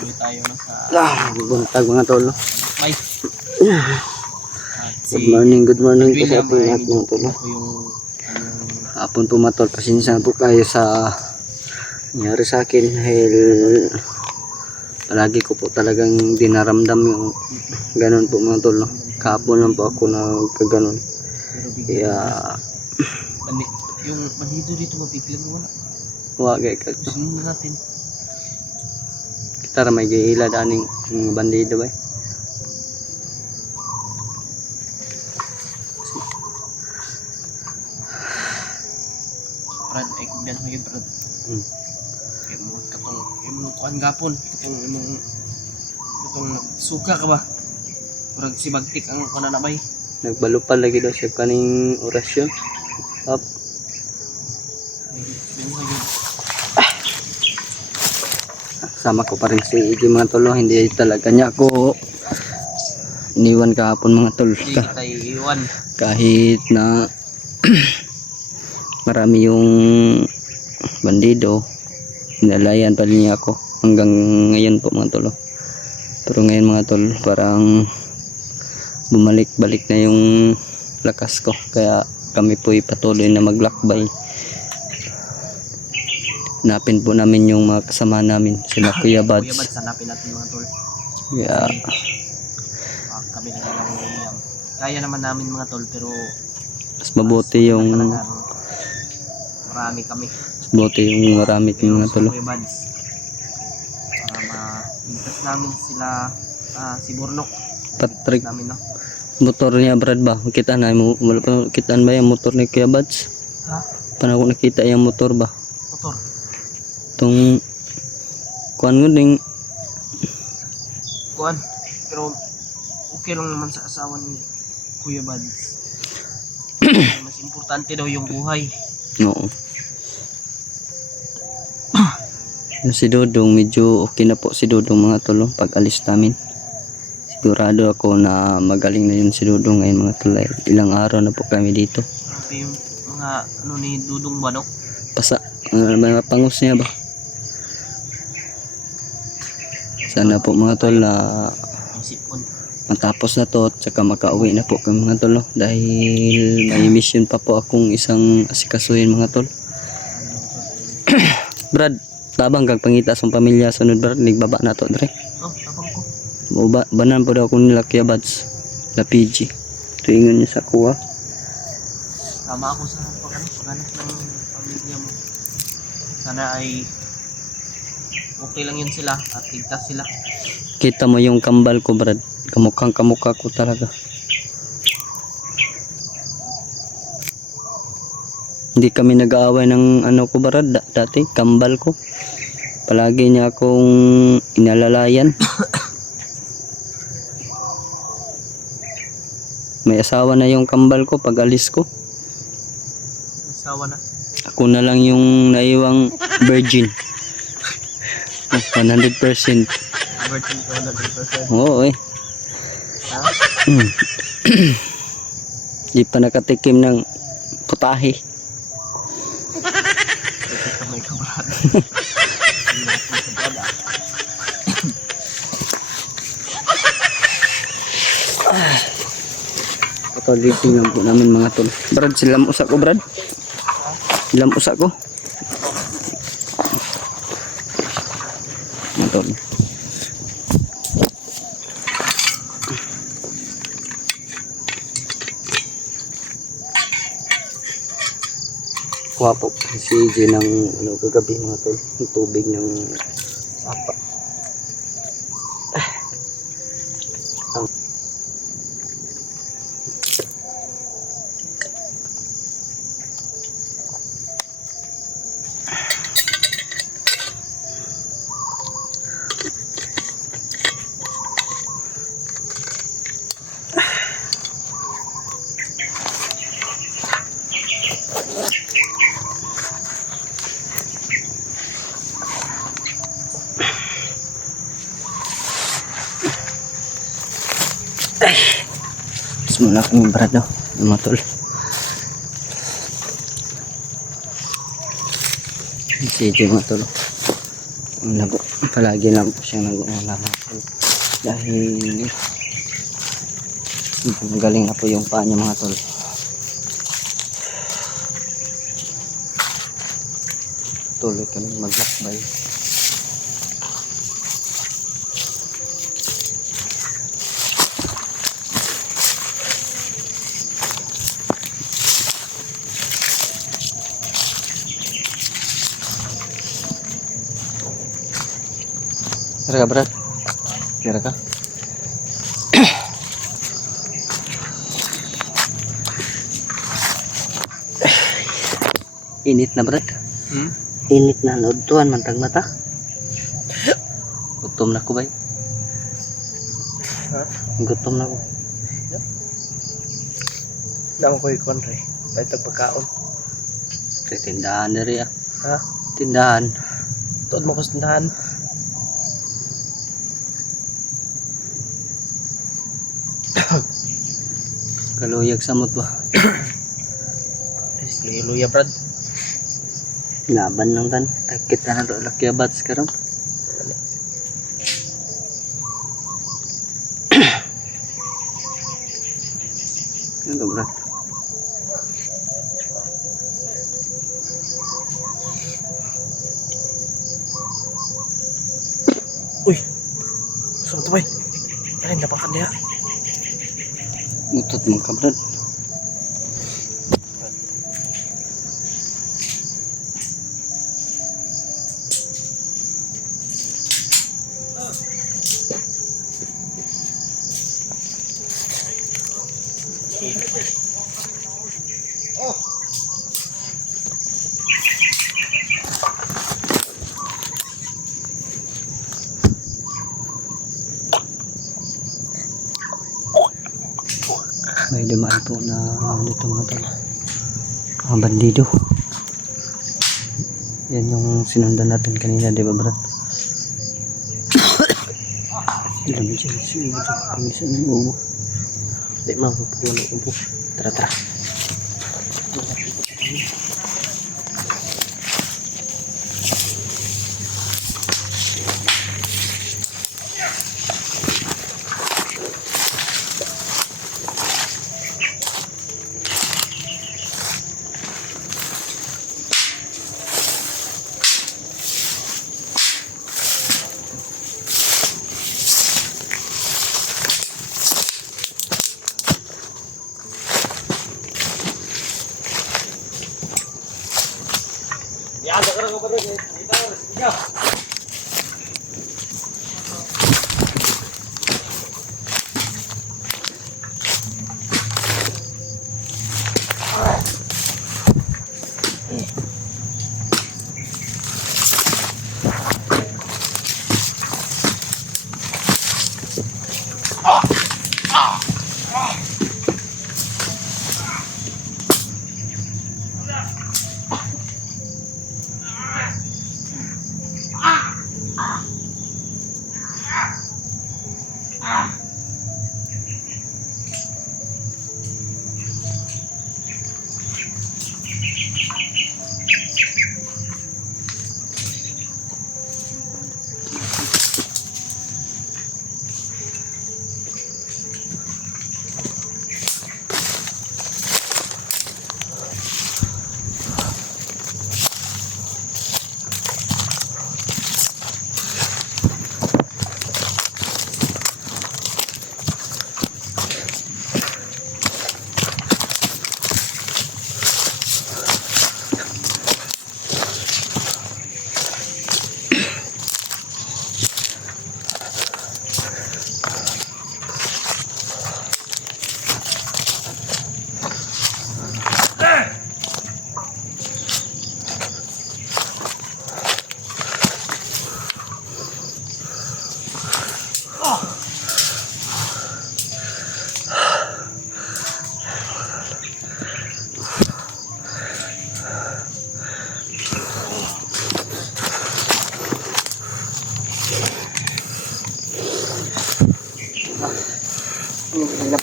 Tuloy tayo na sa Buntag mga tol. may. At Good morning po sa William ating ay lahat mga tol. ako yung Hapon po mga tol, pasensya na po kayo sa nangyari sa akin dahil palagi ko po talagang dinaramdam yung ganun po mga tol. Kahapon lang po ako nagkaganon. Kaya yung bandido dito mapipilang wala. wagay ka. Sunod na natin. Kita ramay gihila daning bandido ba. Brad, ay kung gano'n yung Brad. Yung kuhan gapon. Itong suka ka ba? Brad, si Bagtik ang kuhan na bay. Nagbalupal lagi daw siya kaning orasyon. Up. Sama ko pa rin si Iggy mga tol. Hindi talaga niya ako iniwan kahapon mga tol. Hindi kita iiwan. Kahit na marami yung bandido, inalayan pa rin niya ako hanggang ngayon po mga tol. Pero ngayon mga tol, parang bumalik-balik na yung lakas ko, kaya kami po patuloy na maglakbay. Hanapin po namin yung mga kasama namin, sila Kuya Kuya Bads. Bads, hanapin natin mga tol. Yeah. Kami na lang William. Kaya naman namin mga tol, pero Mas mabuti yung marami kami. marami kami mga tol. Kuya Bads, para maligtas namin sila, si Bornok. Patrick, Namin, no? motor niya Brad ba? Kita na mo, wala pa kitaan ba yung motor ni Kuya Bads? Ha? Paano ko nakita yung motor ba? Motor. Itong kuan mo ding Kuan. Pero okay lang naman sa asawa ni Kuya Bads. Mas importante daw yung buhay. oo. Si Dodong, medyo okay na po si Dodong mga tol pag alis namin. Sigurado ako na magaling na yun si Dodong ngayon mga tol. Ilang araw na po kami dito. Grabe yung mga ano ni Dudong Banok. Pasa, mga pangus niya ba? Sana po mga tol Yung sipon. matapos na to at saka makauwi na po kami mga tol, dahil may mission pa po akong isang asikasuhin mga tol. Brad, tabang kag pangita sa pamilya sunod Brad, nagbaba na to dre. Oh, tabang ko. Banan po daw ko nila Kuya Bads, la PG. Tuingon niya sa kuha. Tama ako sa paghanap ng pamilya mo. Sana ay okay lang yun sila at ligtas sila. Kita mo yung kambal ko Brad, kamukhang kamukha ko talaga. Hindi kami nag-aaway ng ano ko Brad, dati kambal ko. Palagi niya akong inalalayan. May asawa na yung kambal ko pag alis ko. Asawa na. Ako na lang yung naiwang virgin. 100%. Virgin ko na 100%. Oo eh. Ha? Di pa nakatikim ng putahe. Ito ka may kabrada. Hindi na ako kabrada. Pagkaliting lang po namin mga tol. Brad, silam usak ko Brad. Silam usak ko. Mga tol. Kuha po si EJ ng ano, kagabi mga tol. Yung tubig ng sapa. Simula kami brado, mga tol. Si EJ mga tol. Palagi lang po siyang nag-aalala dahil magaling na po yung paa niya mga tol. Tuloy kami maglakbay. Tara ka Brad. Tara ka. Init na Brad. Init na naudtuan mantag mata. Gutom na ko bay. Ha? Gutom na ko. Nang ko ikon rin. Dahil pagkaon. Tindahan na rin ah. Ha? Tindahan. Tuod mo ko sa tindahan. Kaluyag samot ba? Luya Brad. Laban lang tan. Takit na to lakyabats karon. Ano Brad? Uy. Saan ito bay? Ay, napakan niya. Mutot mo ka Brad. May dumaan po na dito mga tol. Mga bandido. Yan yung sinundan natin kanina, di ba Brad? Ilan dyan siya. Pamisan ng ubo. Di mapupuno ng ubo. Tara, tara.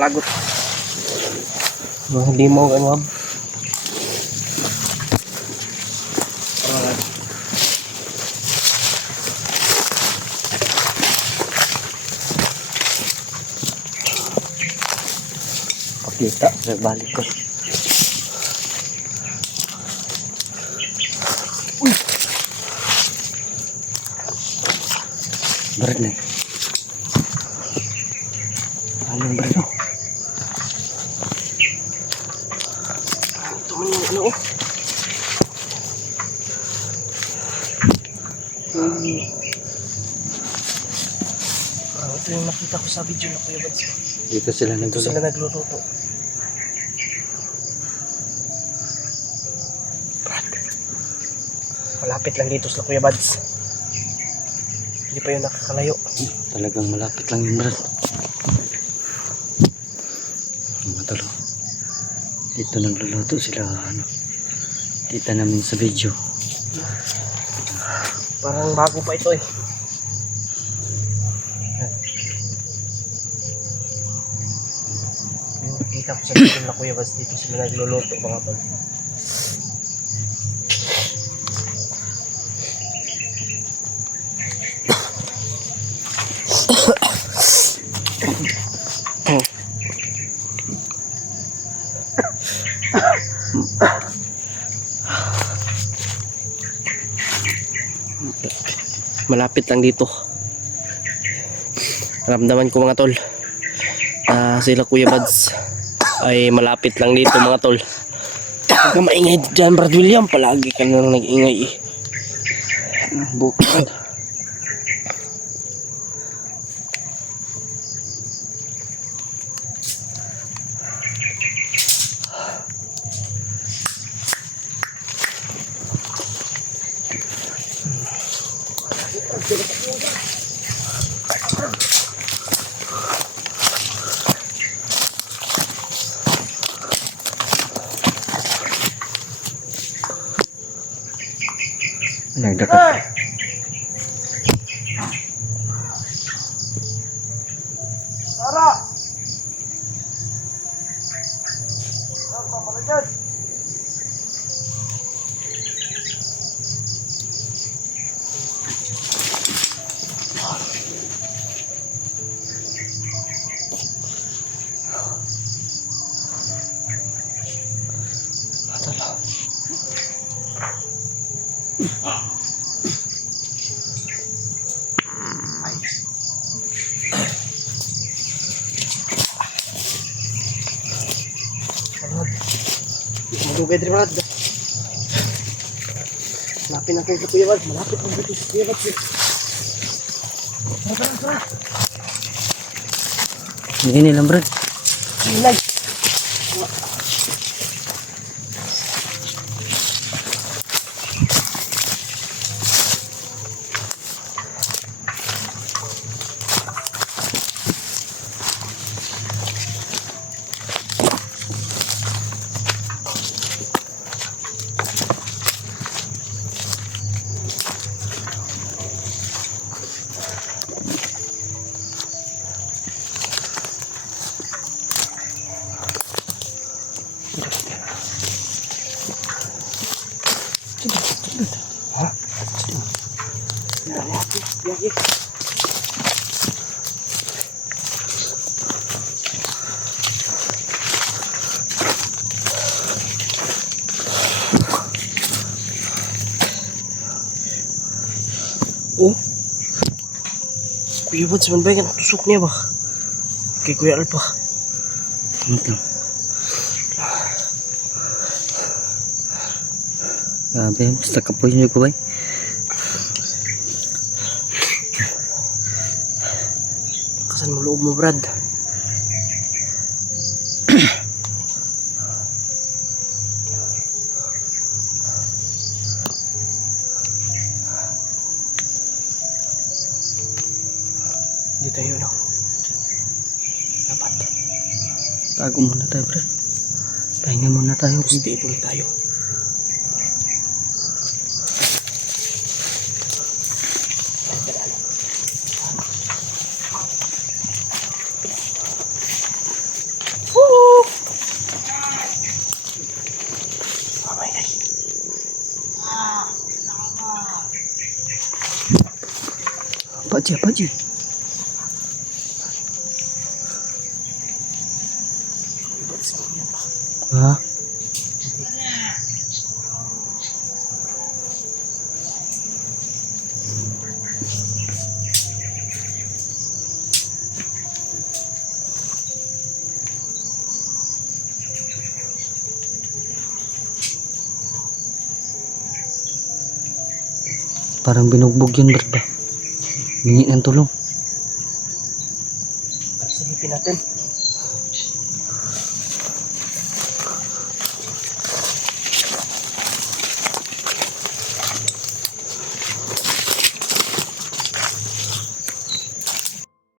Lagot. Hindi mo ano. Kita, balik ko. Berat nih. Anong berat no? Ito man yung ano oh. Ito yung nakita ko sa video na Kuya Bads. Dito sila Ito nagluto. sila nagluluto. Brad. Malapit lang dito sila Kuya Bads. Hindi pa yun nakakalayo. Talagang malapit lang yung berat. Mga tolo. Dito nagluluto sila ano. Kita namin sa video. Parang bago pa ito eh. Yung nakita ko sa video na Kuya Bads, dito sila nagluluto mga tol. Malapit lang dito. Ramdaman ko mga tol na sila Kuya Bads ay malapit lang dito mga tol. Huwag ka maingay dyan Brad William, palagi ka nang nag-ingay eh. Bukid. Nagdakat. Malugay din Brad. Malapit na kayo sa Kuya Bads. Malapit na dito sa Kuya Bads. Ini lang Brad. Ilay. Oh. Kuya Bads, man ba yan? Tusok niya ba? Kay Kuya Alpa. Ito. Grabe, basta kapoy nyo ko ba? Kasan mo loob mo Brad? Hindi tayo no. Dapat. Tago muna tayo Brad. Pahinga muna tayo. Stay tuloy tayo. Apa je? Parang binugbog yun, Brad ba? Hingi ng tulong. Silipin natin.